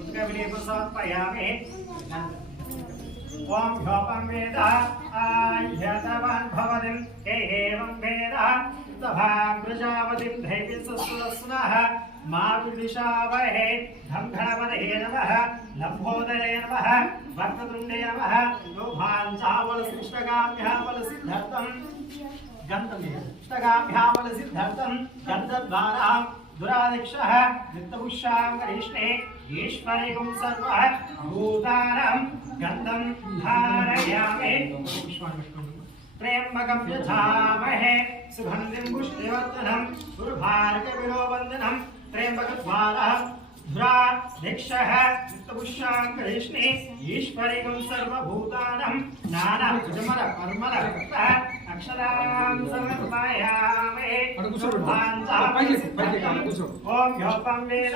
उदकविलेपसमर्पयामि ओम ह्योपं वेद आह्यतवान् भवतिं के एवं वेद तभां प्रजापतिं धैर्यसुस्वस्नः मा विद्विषावहे धं गणपतये नमः लम्बोदरे नमः वक्रतुण्डे नमः लोभाञ्चावलसिष्टकाम्यावलसिद्धर्थं गन्धमिष्टकाम्यावलसिद्धर्थं गन्धद्वारा दुरादिक्षः नित्यपुष्यां करिष्णे ईश्वरिकं सर्वः भूतानां गन्धं धारयामि त्र्यम्बकं यजामहे सुगन्धिं पुष्टिवर्धनं उर्वारुकविलोबन्धनं त्र्यम्बकद्वारा धुरादिक्षः नित्यपुष्यां करिष्णे ईश्वरिकं सर्वभूतानां नानाभुजमलपर्मलकृतः अक्षरां समर्पयामि ओम ह्योपं वेद